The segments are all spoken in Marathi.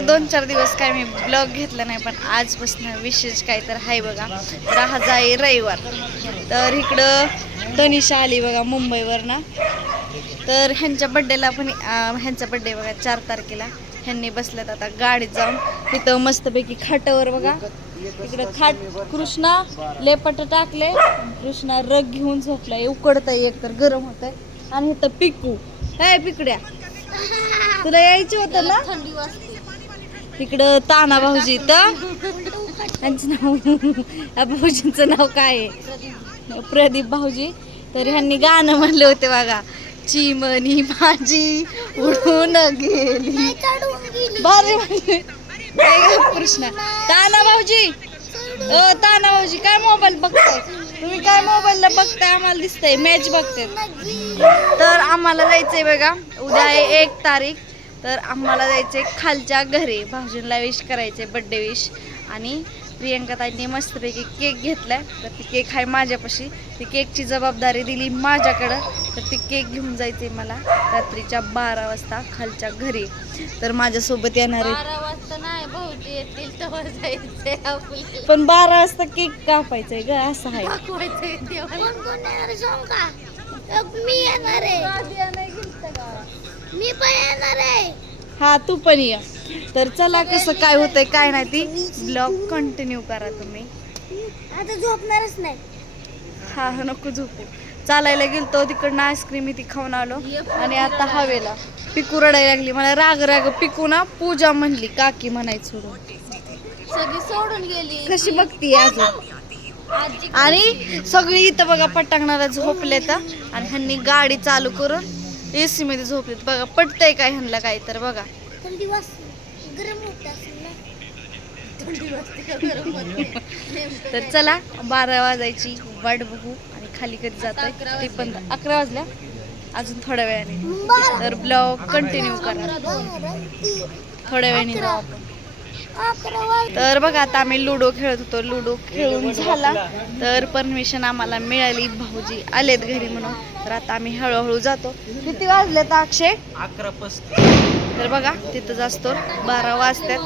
2-4 दिवस काय मी ब्लॉग घेतला नाही, पण आजपासून विशेष काय तर आहे बघा. तर आज आहे रविवार. तर इकडं तनिषा आली बघा मुंबईवर ना. तर ह्यांच्या बड्डेला पण ह्यांचा बड्डे बघा 4 तारखेला. ह्यांनी बसल्यात आता गाडीत जाऊन. तिथं मस्तपैकी खाटावर बघा, इकडं खाट कृष्णा लेपट टाकले, कृष्णा रग घेऊन झोपलाय. उकडतंय एक तर गरम होतंय. आणि इथं पिकू काय पिकड्या तुला यायचं होतं ना. थंडी वाजते इकडं ताना भाऊजी तर त्यांचं नाव भाऊजींचं नाव काय आहे, प्रदीप भाऊजी. तर ह्यांनी गाणं म्हणले होते बघा, चिमणी माझी उडून गेली बारे कृष्णा. ताना भाऊजी ताना भाऊजी काय मोबाईल बघताय तुम्ही, काय मोबाईलला बघताय, आम्हाला दिसतंय मॅच बघते. तर आम्हाला जायचंय बघा, उद्या आहे 1 तारीख. तर आम्हाला जायचंय खालच्या घरी, भाऊजींना विश करायचे बड्डे विश. आणि प्रियंका ताईंनी मस्तपैकी केक घेतलाय. तर ती केक आहे माझ्यापाशी, ती केकची जबाबदारी दिली माझ्याकडं. तर ती केक घेऊन जायचे मला रात्रीच्या 12 वाजता खालच्या घरी. तर माझ्यासोबत येणार आहे. 12 वाजता नाही भाऊजी येतील तेव्हा जायचंय आपल्याला. पण 12 वाजता केक कापायचंय ग, असं आहे. दाखवायचंय देवाला. कोण येणार आहे सांग का? मी येणार आहे. मी पण येणार आहे. हा तू पण ये. तर चला कसं काय होतंय काय नाही ती ब्लॉग कंटिन्यू करा तुम्ही. आता झोपणारच नाही. हा नको झोपू. चालायला गेलतो तिकडनं आईस्क्रीम ती खाऊन आलो. आणि आता हवेला पिकू रडायला लागली. मला राग राग पिकू ना पूजा म्हणली, काकी म्हणायचं सोडून. सगळी सोडून गेली. कशी बघती अजून. आणि सगळी इथं बघा पटांगणाला झोपलेत. आणि ह्यांनी गाडी चालू करून एसी मध्ये झोपलेत बघा. पटतंय काय ह्यांना काय तर बघा. थंडी वाजते, गरम होत असेल ना. थंडी वाजते का गरम होते. तर चला 12 वाजायची वाट बघू. आणि खाली कधी जात ते पण 11 वाजल्या अजून थोड्या वेळाने. तर ब्लॉग कंटिन्यू करा, थोड्या वेळाने जाऊ आपण. तर बघा आता आम्ही लुडो खेळत होतो. लुडो खेळून झाला तर परमिशन आम्हाला मिळाली, भाऊजी आलेत घरी म्हणून. तर आता आम्ही हळूहळू जातो. किती वाजले तर अक्षय? 11:35. तर बघा तिथं जास्तो 12 वाजतात.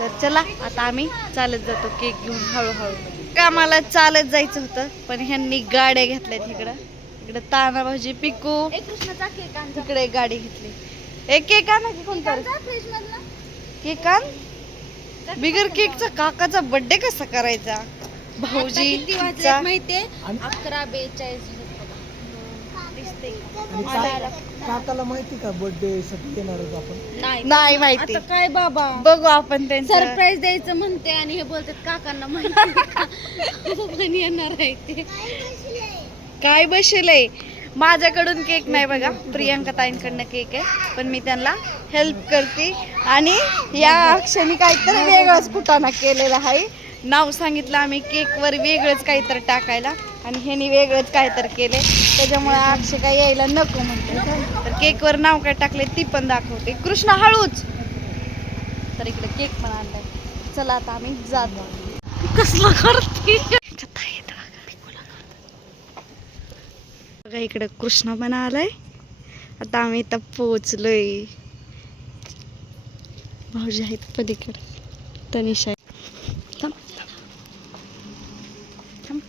तर चला आता आम्ही चालत जातो केक घेऊन हळूहळू. आम्हाला चालत जायचं होतं पण ह्यांनी गाड्या घेतल्यात. इकडे ताना भाऊजी पिकू तिकडे गाडी घेतली. एक केक आणा की कोणतरी केक आण. बिगर केकचा काकाचा बर्थडे कसा करायचा भाऊजी माहितीये 11:42. काकाला माहिती का बर्थडे साठी येणार आहोत आपण? नाही माहिती. आता काय बाबा बघू आपण त्यांचं सरप्राईज द्यायचं म्हणते आणि हे बोलतात काकांना माहिती पण येणार आहे ते. काय बसलंय. माझ्याकडून केक नाही बघा, प्रियंका ताईंकडनं केक आहे. पण मी त्यांना हेल्प करते. आणि या क्षणी काहीतरी वेगळंच कुटाणा केलेला आहे. नाव सांगितलं आम्ही केकवर वेगळंच काहीतरी टाकायला आणि ह्यानी वेगळंच काहीतरी केले. त्याच्यामुळे अक्षय काय यायला नको म्हणते. तर केकवर नाव काय टाकले ती पण दाखवते. कृष्णा हळूच. तर इकडे केक पण आणलाय. चला आता आम्ही जातो. कसला करते बघा. इकडे कृष्णा पण आलाय. आता आम्ही इथं पोचलोय. भाऊजी आहेत पलीकडे, तनिषा. थांब थांब.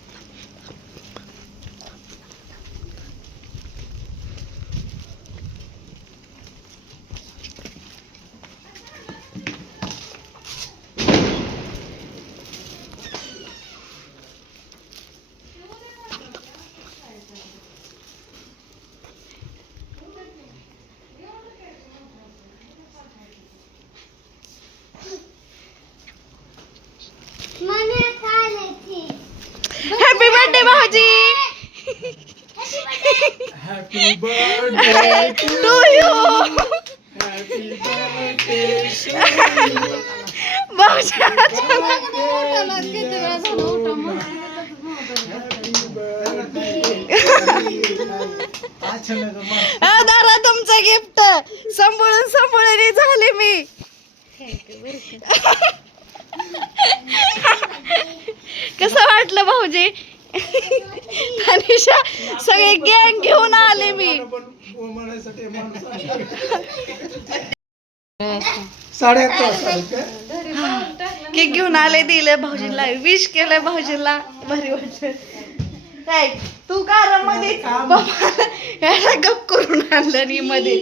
हॅपी बर्थडे भाऊजी. Happy birthday to you. Happy birthday भाऊजी दादा तुमचं गिफ्ट सांभाळून सांभाळून झाले मी. कसं वाटलं भाऊजी? तनिषा सगळे गँग घेऊन आले मी. करण्यासाठी माणूस आला. 11:30 वाजता केक घेऊन आले, दिले भाऊजीला, विश केलंय भाऊजीला, भारी वाटत. काय तू कार मध्ये याला गप करून आणलं आणि मध्ये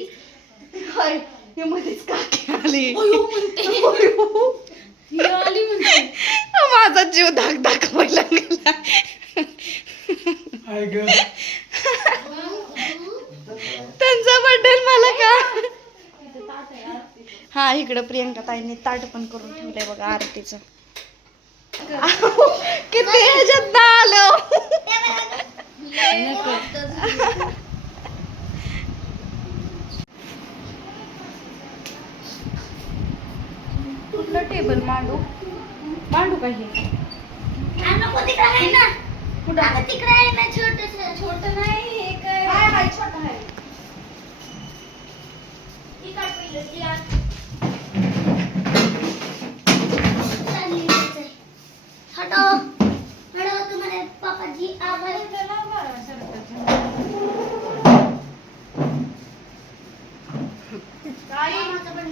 होय, हे मध्येच काकी आली. माझा जीव धाक दाखवायला लागला. आहे ग. त्यांचा बर्थडे मला का. हा इकडं प्रियंका ताईंनी ताट पण करून ठेवलंय बघा आरतीचं. किती ह्याच्यात आलं. कुठलं टेबल मांडू का हे. नको तिकडे आहे ना. कुठं अगं तिकडे आहे ना छोटं नाही हे काय हाय छोटा आहे. ती काढ पहिलं ती आण. हटो हटो तुम्हारे पापा जी आ गए. मामाचं पण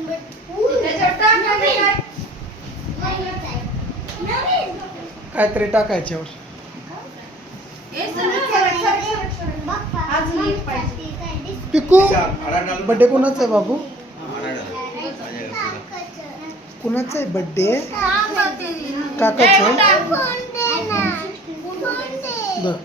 नवीन काहीतरी टाकायच्यावर. पिकू बर्थडे कोणाचा आहे बाबू. कुणाचा आहे बर्थडे. काकाचा आहे. बरं.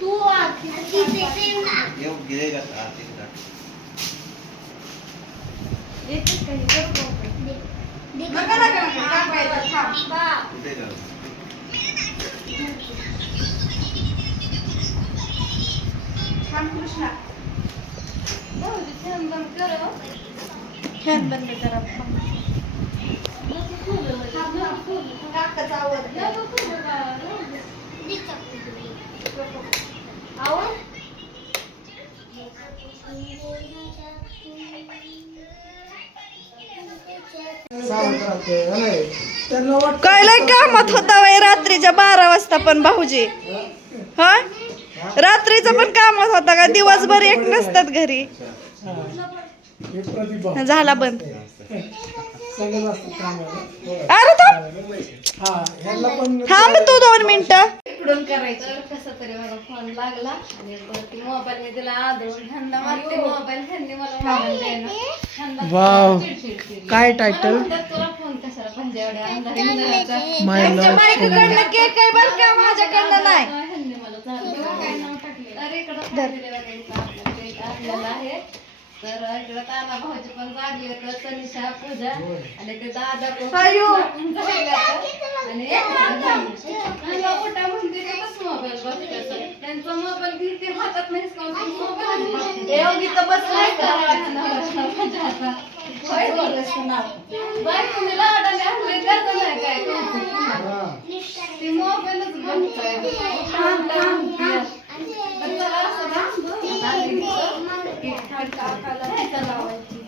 तू फॅन बंद करा. काकाचा आवाज. त्यांना वाटतं काय लय कामात होता वय रात्रीच्या 12 वाजता पण भाऊजी. हा रात्रीचं पण कामात होता का. दिवसभर एक नसतात घरी. हे प्रतिभा झाला बंद. सगळं असतं कामाला. अरे थांब हा ह्याला पण थांब तू 2 मिनिटं. इकडून करायचं कसा तरी मला फोन लागला आणि वरती मोबाईल मी तिला आदळून ह्यांना मारते मोबाईल ह्यांनी मला मोबाईल द्यायला. वाव चिडचिड केली. काय टायटल. म्हणतात तुला फोन कशाला म्हणजे एवढ्या अंधारी माय त्यांच्या लव्ह बायकोकडनं केक आहे बरं का, माझ्याकडनं नाही. ह्यांनी मला चालू काय नाव टाकले. तर इकडं family बघायचं आपलं केक आणलेला आहे. तर इकडं ताना भाऊजी पण जागले तर तनिषा पूजा आणि ते दादा अयो. पण जागले आणि ह्यांना उठा म्हणते ते कसं मोबाईल बघते त्यांचा मोबाईल घेते हातात नाहीच का मोबाईल एवढी तर बसलाय का. बायको मी लाडाने आणले त्याचं नाही काय ते मोबाईलच बघताय. पण त्याला असं ना काकाला ह्याचा लावायची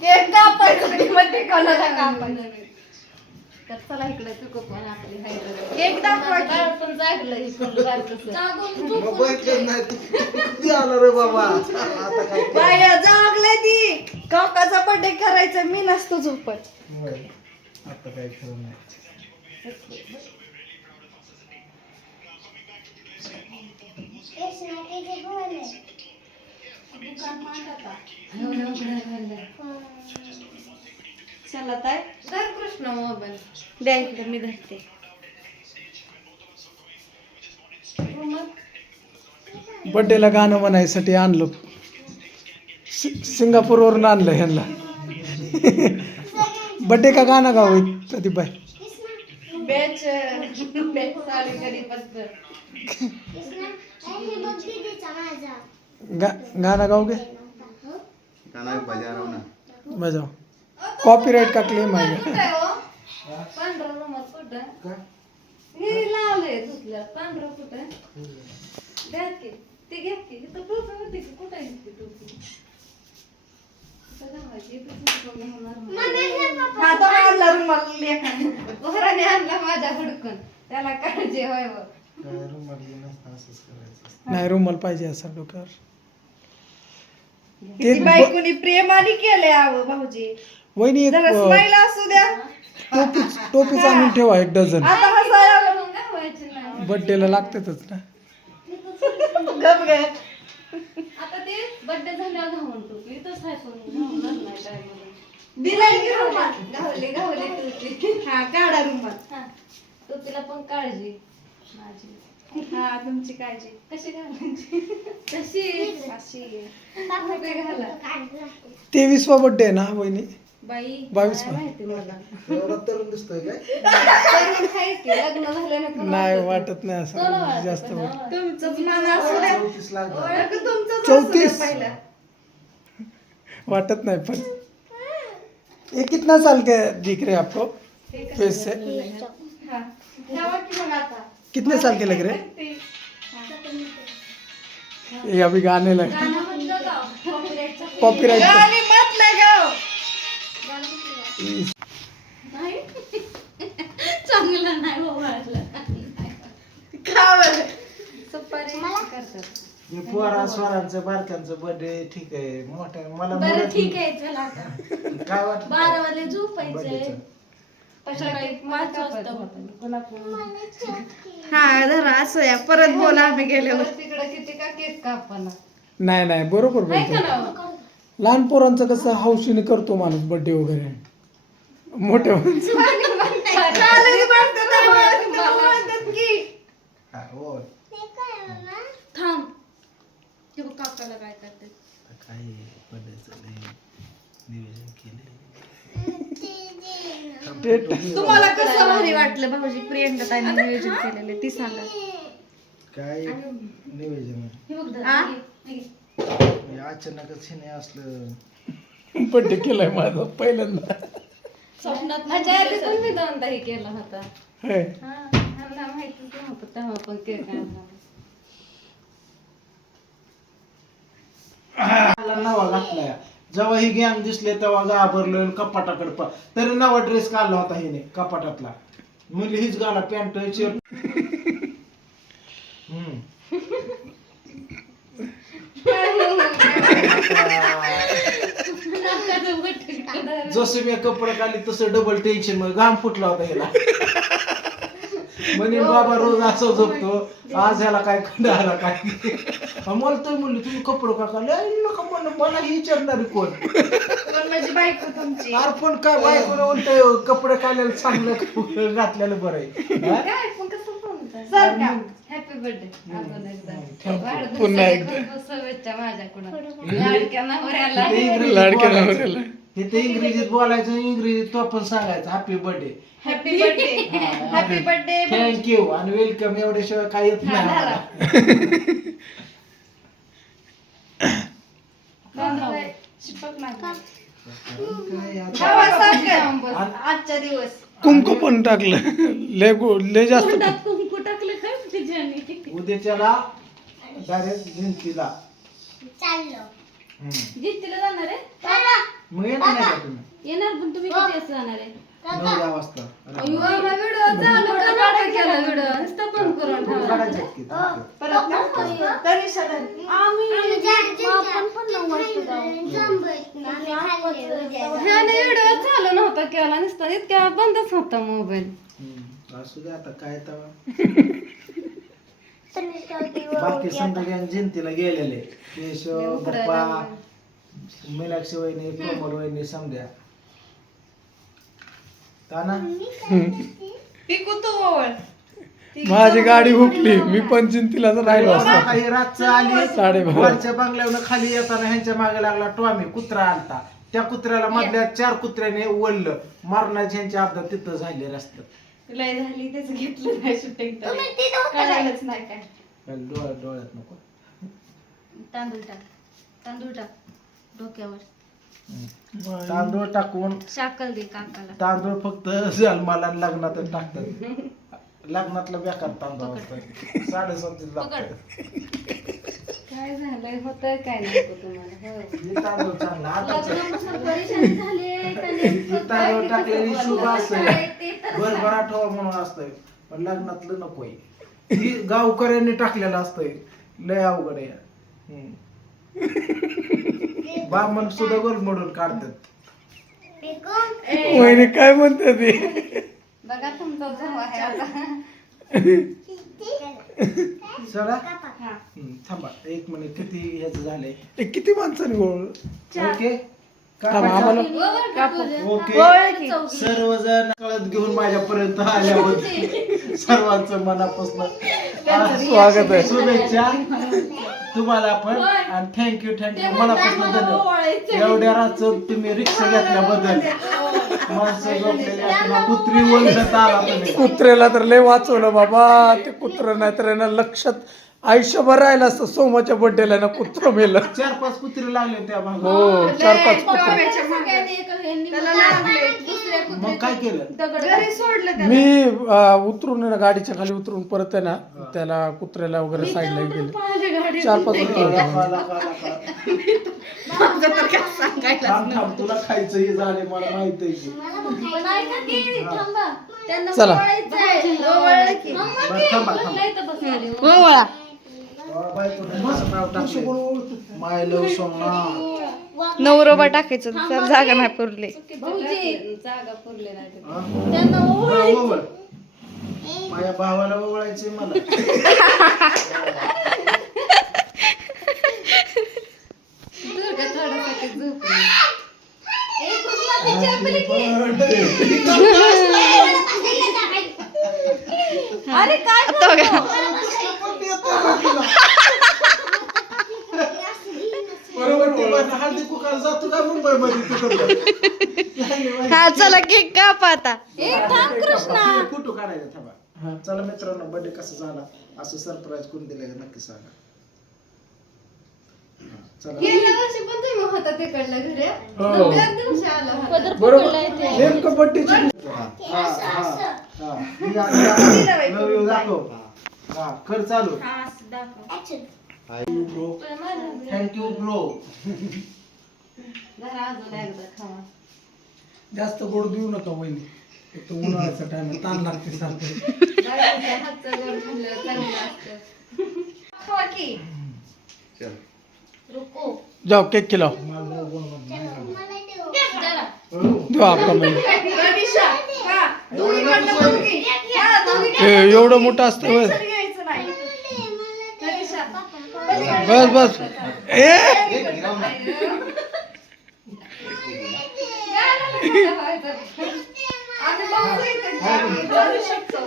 केक कापायचं मध्ये कोणाला कापायचं. तर चला इकडे पिको पण आपली केक दाखवायचं. पण जागलं इकडं बाया जागले ती. काकाचा बर्थडे करायचा मी नसतो झोपत. आता काय खरं नाही. चला ताई धर कृष्ण मोबाईल द्या इकडे मी धरते. बर्थडेला गाणं म्हणायसाठी आणलं. सिंगापूरवरून आणलं ह्यांना. बर्थडे का गाणं गाव प्रदीपबाई. बॅच चालू करी बस. गाणं गाव गे बजाव. कॉपीराइट का क्लेम आहे का. पांढरा रुमाल कुठं हे लावलंय धुतल्या पांढरा कुठं द्या की ते घ्या की इथं टोपी होती की कुठं आहे ती टोपी इथं घालायची, इथंच नको घालणार मला. हा तो आणला रुमाल लेखाने. पोराने आणला माझ्या हुडकून त्याला काळजी होय व. नाही रुमाल पाहिजे असं डोक्यावर. किती बायकोनी प्रेमाने केले आव भाऊजी. वहिनी एक जरा स्माईल असू द्या. टोपीच आणून ठेवा 1 डझन. आता हसायला मग घालवायची नाही. बर्थडेला लागतातच ना. गप गप. आता ते बड्डे झाल्यावर घालून टोपी इथंच आहे पण घालणार नाही काय म्हणून. दिलाय की रुमाल. घावली टोपी. हा काढा रुमाल. हा टोपीला पण काळजी माझी. हा तुमची काळजी. कशी घालायची कशी अशी टोपी घाला. 23वा बर्थडे आहे ना वहिनी? बाई 22 काय माहिती मला एवढा तरुण दिसतोय काय? तरुण आहे की लग्न झाल्याने पण नाही वाटत नाही असं जास्त तुमचंच मान असू द्या. 34 लागलं. ओळख तुमचंच असू द्या 34 पहिला. वाटत नाही पण. ये कितना साल के दिख रहे आपको फेस से? हा ठेवा की मग आता. कितने साल के लग रहे? ये अभी गाने लगे. गाणं म्हणलं का कॉपीराइटचा कॉपीराइट. गाणी मत लगाओ. नाही चांगलं नाही हो वाटलं का बरं? सुपारी करतात मी पोरा स्वरांचं बारक्यांचं बर्थडे ठीक आहे. मोठ्या मला बरं मुलं- ठीक आहे चला आता काय वाटत 12 वाजले झोपायचंय बर्थडेचं? सकाळी 5 वाजता होतं कोल्हापूर हा धरा असं या परत बोला आम्ही गेल्यावर. तिकडे किती का केक कापना नाही नाही बरोबर नाही का बोलतो. ना लहान पोरांचं कसं हौशीने करतो माणूस बर्थडे वगैरे. मोठ्या माणसं चालेल म्हणतात नाही म्हणतात की. हो. थांब हे बघ काकाला काय करते काय बर्थडेचं नियोजन केले. तुम्हाला कसं भारी वाटलं भाऊजी प्रियंका ताईने नियोजन केलेले ती सांगा. काय नियोजन आहे? हे बघ आ? हे घे. हे अचानकच हे नाही असलं. बर्थडे केलाय माझा पहिल्यांदा. स्वप्नात माझ्या आधी पण मी दोनदा हे केला होता होय. हा ह्यांना माहितीच नव्हतं तेव्हा पण केक आणला मला नवा घातलाय. जेव्हा ही गॅंग दिसले तेव्हा घाबरलो कपाटाकडे तरी नवा ड्रेस काढला होता हिने कपाटातला. म्हणजे हीच घाला पॅन्ट शर्ट. जसं मी कपडे काढले तसं डबल टेन्शन मग घाम फुटला होता हिला. म्हणे बाबा रोज असं झोपतो आज ह्याला काय खंड आला काय. मला तर म्हणले तुम्ही कपडे का काढले नका म्हणलं मला ही विचारणारी कोण. पण माझी बायको तुमची. अरे पण काय बायकोला उलट कपडे काढलेलं चांगलं घातलेलं बरं आहे. हा? काय पण कसं बोलताय सर का हॅपी बर्थडे अजून एकदा Thank you. पुन्हा एकदा. शुभेच्छा माझ्याकडून लाडक्या नवऱ्याला लाडक्या नवऱ्याला. तिथे इंग्रजीत बोलायचं इंग्रजीत तो पण सांगायचं happy birthday happy birthday happy birthday. Thank you आणि वेलकम एवढ्याशिवाय काय येत नाही आम्हाला. शिपक नाही. काय आता- खावा साखर. आजचा दिवस कुंकू पण टाकलं. लय जास्त. तोंडात कुंकू टाकलं काय तिच्याने उद्याच्याला डायरेक्ट भिंतीला. जिंतीला जाणार आहे मग येणार नाही का तुम्ही येणार पण तुम्ही किती वाजता जाणार आहे 9-10 वाजता. व्हिडिओ चालू करा केला व्हिडिओ नुसतं पण करून ठेवा काढायचं की? परत ना तनिषा धर. आपण पण 9 वाजता जाऊ ह्याने व्हिडिओ चालू नव्हता केला नुसतं इतक्या बंदच होता मोबाईल असू दे आता काय बाकी संध्याकाळी जयंतीला गेलेले केशव पप्पा मीनाक्षी वहिनी कोमल वहिनी समजा ताना. ती कुतुवळ. माझी गाडी हुकली. मी पण चिंतीला राहिलो असतो. काही रातचं आली 12:30. वरच्या बंगल्यावर खाली येताना ह्यांच्या मागे लागला टॉमी कुत्रा आलता. त्या कुत्र्याला मधल्या 4 कुत्र्याने ओढलं. मरणाची ह्यांची अपघात तिथं झाली रस्त्यात. लय झाली त्याच घेतलं नाही शूटिंग कळालंच नाही काय. डोळ्यात नको. तांदूळ टाक डोक्यावर तांदूळ टाकून शाकल दे काकाला तांदूळ फक्त जन्माला लग्नात टाकतात. लग्नातला बेकार तांदूळ असतं 7.5 लागतं. काय झालंय होतंय काय नको तुम्हाला हो. हे तांदूळ चांगला आताच लग्नापासून परेशान झाले का नेमकं काय तांदूळ टाकलेली शुभ असतं काय ते तर भरभराट व्हावं म्हणून असतंय पण लग्नातलं नकोय ही गावकऱ्यांनी टाकलेलं असतंय लय अवघड आहे. बामण सुद्धा गोलमडून काढतात. वहिनी काय म्हणते ती बघा तुमचा जो आहे आता चला थांबा 1 मिनिट किती ह्याचं झालंय हे किती माणसांनी गोळ ओके थांब, आम्हाला ओके सर्वजण कळत घेऊन माझ्यापर्यंत आल्याबद्दल सर्वांचं मनापासून स्वागत आहे. शुभेच्छा तुम्हाला पण आणि थँक्यू मनापासून धन्यवाद. एवढ्या रातचं तुम्ही रिक्षा घेतल्याबद्दल माणसं झोपलेली असताना कुत्री वळण्यात आला तुम्ही. कुत्र्याला तर लय वाचवलं बाबा ते कुत्र नाही तर यांना लक्षात आयुष्यभर राहिलं असतं. सोमाच्या बर्थडेला ना कुत्र मेलं. 4-5 कुत्री लागले त्या भागात. हो 4-5 कुत्रे. सगळ्यांनी त्याला लागले दुसऱ्या मग काय केलं घरी सोडलं मी उतरून आहे ना गाडीच्या खाली उतरून परत आहे ना त्याला कुत्र्याला वगैरे साईडला गेले 4-5 कुत्रे थांब तुला खायचं हे झाले मला माहित आहे की. पण ऐका की थांबा त्यांना चला. ओवाळायचंय. ओवाळलं की बरं, थांबा. नाही तर बसले ओवाळा. माय लव सोमनाथ नवरोबा टाकायचं तर जागा नाही पुरली. भाऊजी जागा पुरले नाही हा? त्यांना बरं, ओवळ. माझ्या भावाला ओवळायचे मला दुर्गा थोडासाठी झोपली एक रुपया तिच्या पली की अरे काय आता बघा बरोबर ते पण हळदी कुकाला जातो का मुंबई मध्ये हा चला केक कापा आता. फोटो काढायचा थांबा. चला मित्रांनो बर्थडे कसा झाला असं सरप्राईज कोण दिलं का नक्की सांगा. हा, चला गेल्या वर्षी पण तुम्ही होता तिकडल्या घरी हो. त्याच दिवशी आला होता बरोबर नेमकं बड्डेची लव यू दाखव. हा कर चालू. Thank you bro. जरा अजून एकदा खावा जास्त गोड देऊ नका वहिनी. एक तर उन्हाळ्याचा टाइम ताण लागते सारखं. बायकोच्या हातचं गोड खाल्लं चांगलं असतं खावा की रुको जाओ केक खिलाओ. चला देऊ आपका महिने रनिशा हा दोन्हीकडनं बघू की हा दोन्हीकडनं एवढं मोठं असतं होय. घ्यायचं नाही रनिशा बस बस ए आम्ही बघू इथे करू शकतो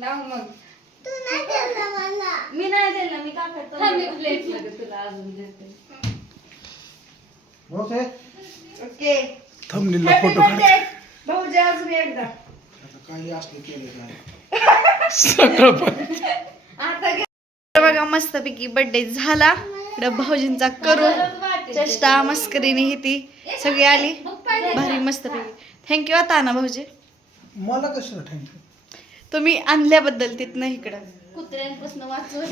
लाव मग मी नाही दिलं मी का करतो मी प्लेट मध्ये तुला अजून देते ओके ओके थंबनेलला फोटो काढ. भाऊजी अजून एकदा आता काही असलं केलं काय सगळं पण आता घे बघा मस्तपैकी बर्थडे झाला. इकडं भाऊजींचा करून चेष्टा मस्करीने ही ती सगळी आली भारी मस्तपैकी. थँक्यू आता ना भाऊजी मला कशाला थँक्यू. तुम्ही आणल्याबद्दल तिथनं इकडं कुत्र्यांपासून वाचवून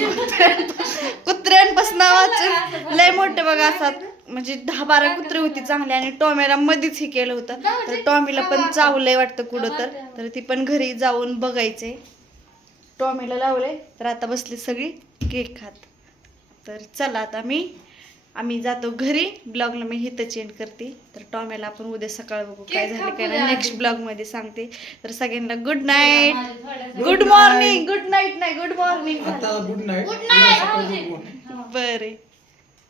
कुत्र्यांपासून वाचून लय मोठे बघा असतात म्हणजे 10-12 कुत्रे होती चांगली आणि टॉमीला मध्येच हे केलं होतं तर टॉमीला पण चावलंय वाटतं कुठं तर ती पण घरी जाऊन बघायचंय. टॉमीला लावलंय तर आता बसली सगळी केक खात. तर चला आता आम्ही जातो घरी. ब्लॉगला मी इथं चेंज करते. तर टॉमीला आपण उद्या सकाळ बघू काय झालं काय नाही नेक्स्ट ब्लॉग मध्ये सांगते. तर सगळ्यांना good night good morning good night नाही गुड मॉर्निंग आता गुड नाईट. बरे.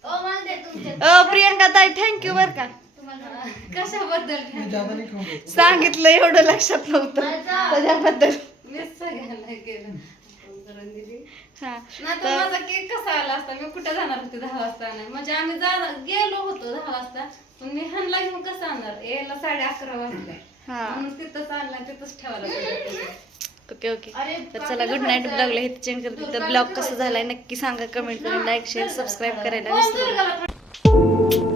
ओ मानते तुमच्या प्रियंका ताई थँक्यू बर का तुम्हाला कशाबद्दल जादा नाही खाऊ. सांगितलं एवढं लक्षात नव्हतं त्याच्याबद्दल. मीच सगळ्यांना केलं करून दिली हा नाही तर माझा केक कसा आला असता मी कुठे जाणार होते 10 वाजता नाही म्हणजे आम्ही गेलो होतो 10 वाजता पण मी ह्यांना घेऊन कसं आणणार यायला 11:30 वाजले हा म्हणून तिथंच आणला तिथंच ठेवायला पाहिजे. ओके ओके तर चला गुड नाईट. ब्लॉगला इथे चेंज करते. तर ब्लॉग कसं झालाय नक्की सांगा कमेंट करून लाईक शेअर सबस्क्राईब करायला विसरू नका.